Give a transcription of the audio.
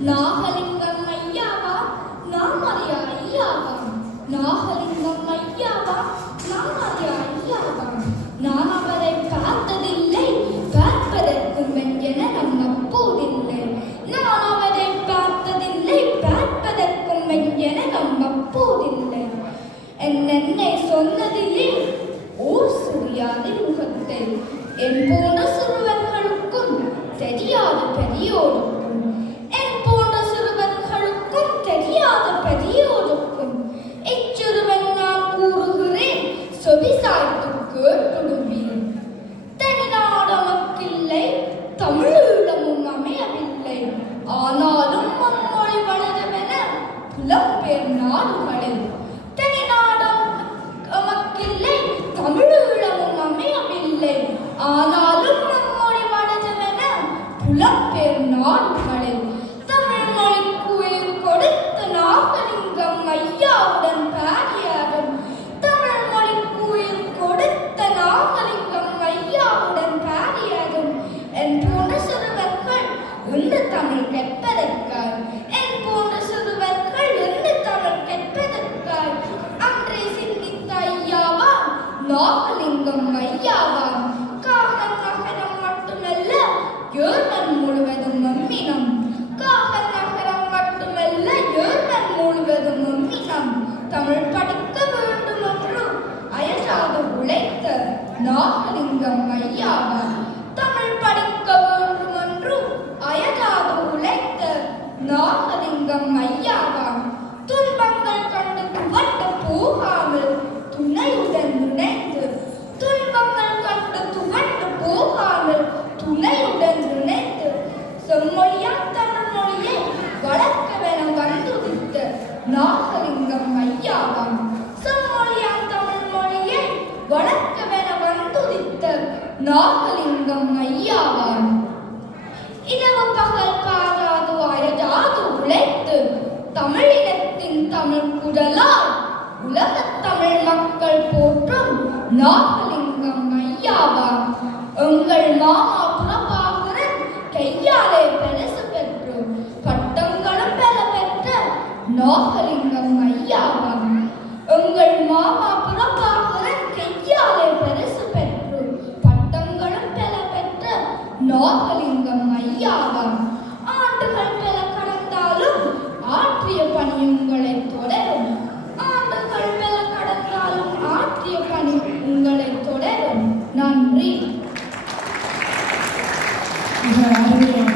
நாகலிங்கம் ஐயாவா நாமறியா ஐயாவா நாகலிங்கம் ஐயாவா நாமறியா ஐயாவா நான் அவரை பார்த்ததில்லை பார்ப்பதற்கும் என நம் அப்போதில்லை நான் அவரை பார்த்ததில்லை பார்ப்பதற்கும் என நம் அப்போதில்லை என்னை சொன்னதில்லை ஓர் சிறியாதி முகத்தை என் போன்ற சிறுவர்களுக்கும் தெரியாத பெரியோருக்கும் என் போன்ற சிறுவர்களுக்கும் தெரியாத பெரியோருக்கும் இச்சிறுவன் நான் கூறுகிறேன் சொபிசாய்த்து கேட்டுடுவீர் தென்னாடமக்கில்லை தமிழீழமும் அமையவில்லை ஆனாலும் மண்மொழி வளரவென புலம்பெயர் நாடுகளில் தென்னாடமக்கில்லை தமிழீழமும் அமையவில்லை ஆனாலும் மண்மொழி வளரவென புலம்பெயர் நாடுகளில் தமிழ் மொழிக்கு உயிர் கொடுத்த நாகலிங்கம் ஐயாவுடன் பாடியாடும் தமிழ் மொழிக்கு உயிர் கொடுத்த நாகலிங்கம் ஐயாவுடன் பாடியாடும் என் போன்ற சிறுவர்கள் இன்று தமிழ் கற்பதற்காய் என் போன்ற சிறுவர்கள் இன்று தமிழ் கற்பதற்காய் அன்றே சிந்தித்த ஐயாவா நாகலிங்கம் ஐயாவா காகன் நகரம் மட்டுமல்ல யேர்மன் முழுவதும் மம்மினம் காகன் நகரம் மட்டுமல்ல யேர்மன் முழுவதும் மம்மினம் தமிழ் படிக்க வேண்டும் என்று அயராது உழைத்த நாகலிங்கம் ஐயாவா தமிழ் படிக்க வேண்டும் என்று அயராது உழைத்த நாகலிங்கம் ஐயாவா துன்பங்கள் கண்டு துவண்டு போகாமல் துணையுடன் இணைந்து துன்பங்கள் கண்டு துவண்டு போகாமல் துணையுடன் இணைந்து செம்மொழியாம் தமிழ் மொழியை வளர்க்கவென வந்துதித்த நாகலிங்கம் ஐயாவாம் செம்மொழியாம் தமிழ் மொழியை வளர்க்கவென வந்துதித்த நாகலிங்கம் ஐயாவாம் இரவு பகல் பாராது அயராது உழைத்து தமிழினத்தின் தமிழ் குரலால் உலகத் தமிழ் மக்கள் போற்றும் நாகலிங்கம் ஐயாவாம் எங்கள் மாமா புறப்பாகரன் கையாலே பரிசு பெற்று பட்டங்களும் பெற பெற்ற நாகலிங்கம் ஐயாவாம் எங்கள் மாமா புறப்பாகரன் கையாலே பரிசு பெற்று பட்டங்களும் பெற பெற்ற நாகலிங்கம் ஐயாவாம் ஆண்டுகள் பல கடந்தாலும் ஆற்றிய பணி உங்களை தொடரும் ஆண்டுகள் பல கடந்தாலும் ஆற்றிய பணி உங்களை தொடரும் நன்றி. மிக அருமையான